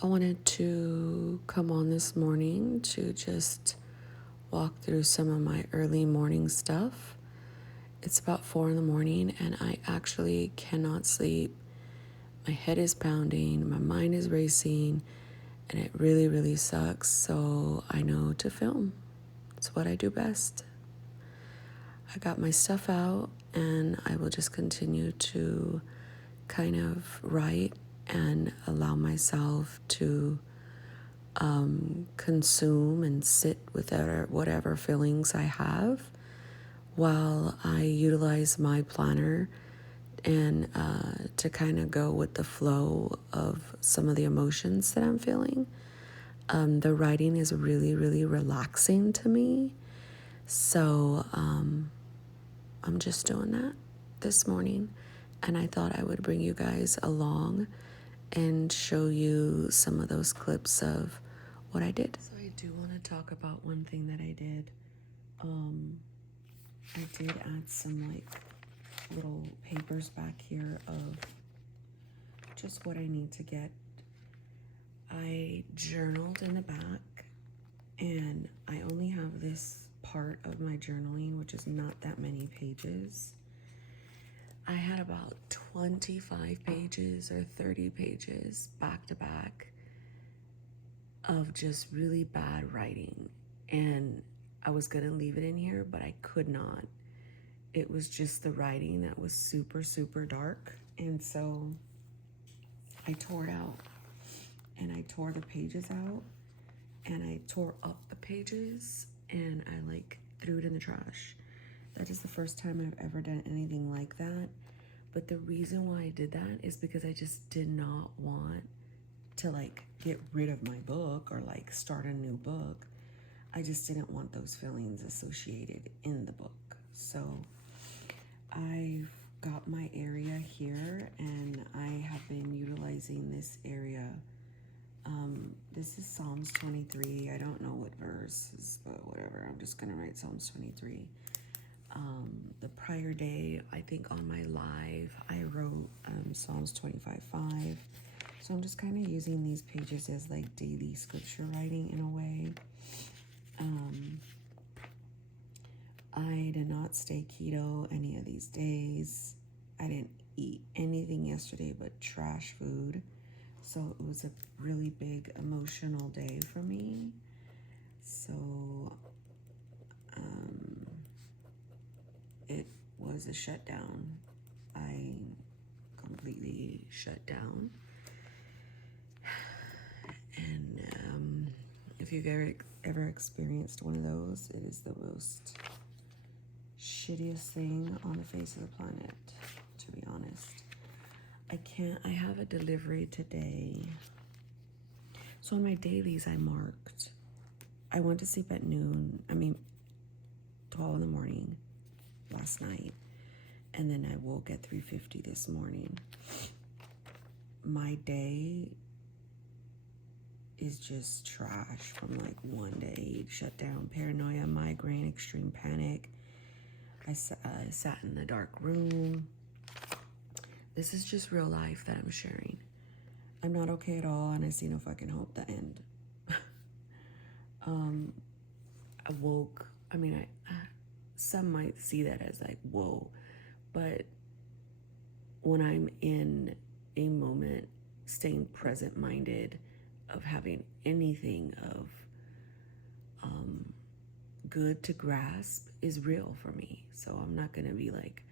I wanted to come on this morning to just walk through some of my early morning stuff. It's about 4 in the morning and I actually cannot sleep. My head is pounding, my mind is racing, and it really, really sucks. So I know to film. It's what I do best. I got my stuff out and I will just continue to kind of write and allow myself to consume and sit with whatever feelings I have while I utilize my planner and to kind of go with the flow of some of the emotions that I'm feeling. The writing is really, really relaxing to me. So I'm just doing that this morning. And I thought I would bring you guys along and show you some of those clips of what I did. So I do want to talk about one thing that I did. I did add some like little papers back here of just what I need to get. I journaled in the back and I only have this part of my journaling, which is not that many pages. I had about 25 pages or 30 pages back to back of just really bad writing. And I was gonna leave it in here, but I could not. It was just the writing that was super, super dark. And so I tore it out and I tore the pages out and I tore up the pages and I like threw it in the trash. That is the first time I've ever done anything like that. But the reason why I did that is because I just did not want to like get rid of my book or like start a new book. I just didn't want those feelings associated in the book. So I've got my area here and I have been utilizing this area. This is Psalms 23. I don't know what verse, but whatever. I'm just gonna write Psalms 23. The prior day, I think on my live, I wrote Psalms 25:5. So I'm just kind of using these pages as like daily scripture writing in a way. I did not stay keto any of these days. I didn't eat anything yesterday but trash food. So it was a really big emotional day for me. So it was a shutdown. I completely shut down. And if you've ever experienced one of those, it is the most shittiest thing on the face of the planet, to be honest. I have a delivery today. So on my dailies, I marked. I went to sleep at 12 in the morning last night. And then I woke at 3:50 this morning. My day is just trash from like one day, shut down, paranoia, migraine, extreme panic. I sat in the dark room. This is just real life that I'm sharing. I'm not okay at all, and I see no fucking hope to end. I woke. Some might see that as like, whoa, but when I'm in a moment, staying present-minded, of having anything of good to grasp is real for me. So I'm not gonna be like,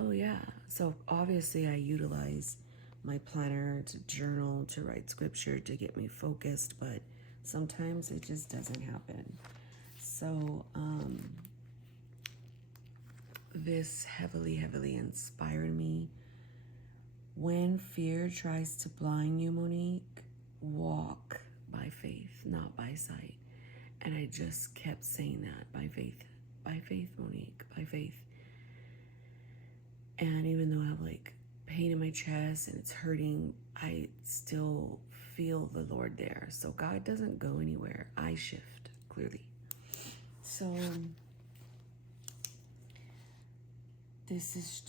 oh yeah. So obviously I utilize my planner to journal, to write scripture, to get me focused, but sometimes it just doesn't happen. So this heavily, heavily inspired me. When fear tries to blind you, Monique, walk by faith, not by sight. And I just kept saying that, by faith, Monique, by faith. And even though I have like pain in my chest and it's hurting, I still feel the Lord there. So God doesn't go anywhere. I shift, clearly. So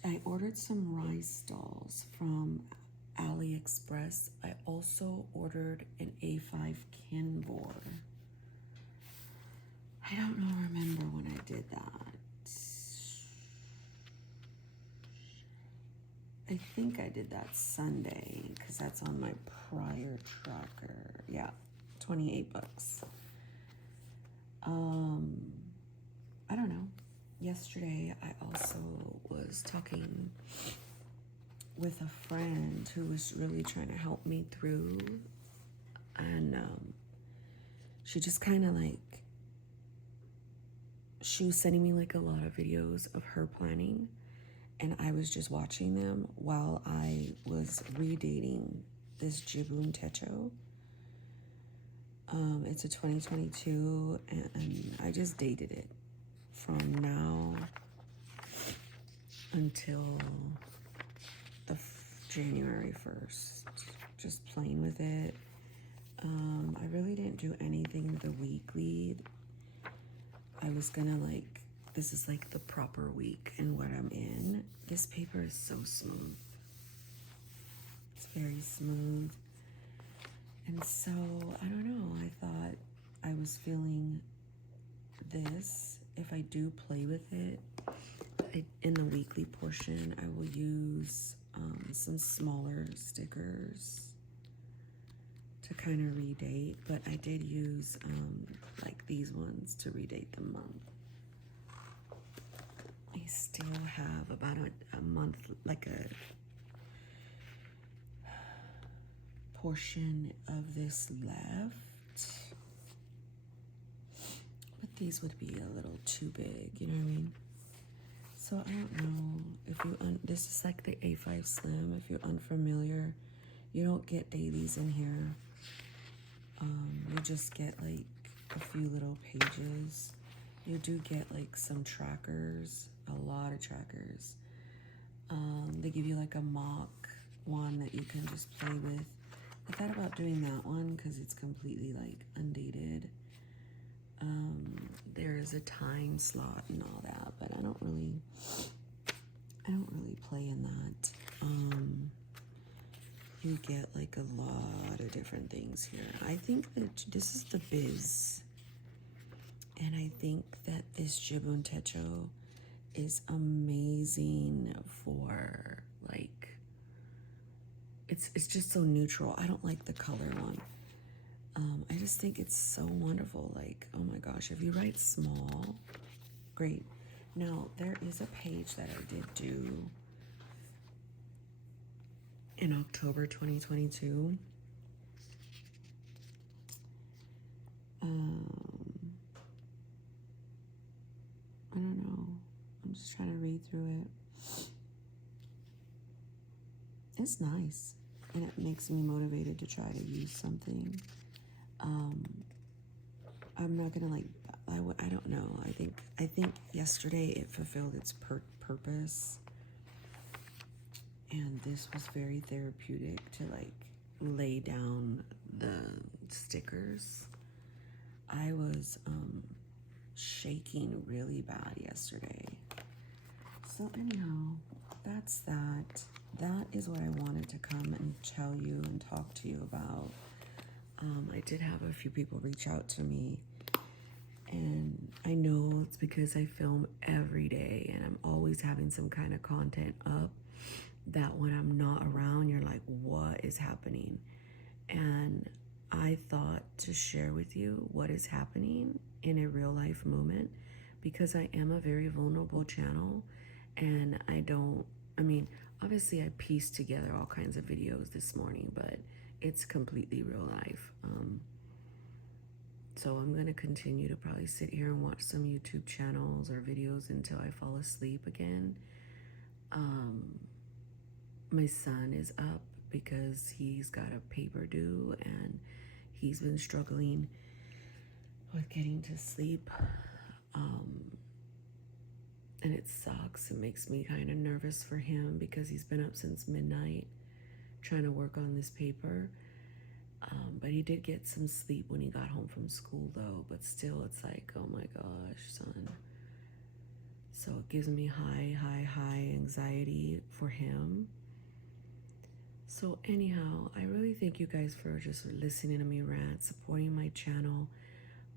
I ordered some rice stalls from AliExpress. I also ordered an A5 Canvor. I don't remember when I did that. I think I did that Sunday because that's on my prior tracker. Yeah, 28 bucks. I don't know. Yesterday, I also was talking with a friend who was really trying to help me through, and she just kind of like, she was sending me like a lot of videos of her planning, and I was just watching them while I was redating this Jibun Techo. It's a 2022, and I just dated it from now until the January 1st, just playing with it. I really didn't do anything the weekly. I was gonna like, this is like the proper week and what I'm in. This paper is so smooth. It's very smooth. And so, I don't know, I thought I was feeling this. If I do play with it, in the weekly portion, I will use some smaller stickers to kind of redate, but I did use like these ones to redate the month. I still have about a month, like a portion of this left, but these would be a little too big, you know what I mean? So I don't know if you, this is like the A5 Slim. If you're unfamiliar, you don't get dailies in here. You just get like a few little pages. You do get like some trackers, a lot of trackers. They give you like a mock one that you can just play with. I thought about doing that one because it's completely like undated. There's a time slot and all that, but I don't really play in that. You get like a lot of different things here. I think that this is the Biz, and I think that this Jibun Techo is amazing for like, it's just so neutral. I don't like the color one. I just think it's so wonderful. Like, oh my gosh, if you write small, great. Now, there is a page that I did do in October 2022. I don't know. I'm just trying to read through it. It's nice, and it makes me motivated to try to use something. I'm not gonna like, I don't know. I think yesterday it fulfilled its purpose, and this was very therapeutic to like lay down the stickers. I was shaking really bad yesterday. So anyhow, that's that. That is what I wanted to come and tell you and talk to you about. I did have a few people reach out to me, and I know it's because I film every day and I'm always having some kind of content up, that when I'm not around, you're like, what is happening? And I thought to share with you what is happening in a real life moment, because I am a very vulnerable channel, and obviously I pieced together all kinds of videos this morning, but it's completely real life. So I'm going to continue to probably sit here and watch some YouTube channels or videos until I fall asleep again. My son is up because he's got a paper due, and he's been struggling with getting to sleep. And it sucks. It makes me kind of nervous for him because he's been up since midnight trying to work on this paper. But he did get some sleep when he got home from school though, but still it's like, oh my gosh, son. So it gives me high anxiety for him. So anyhow, I really thank you guys for just listening to me rant, supporting my channel.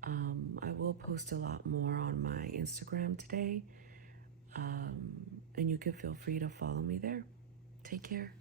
I will post a lot more on my Instagram today. And you can feel free to follow me there. Take care.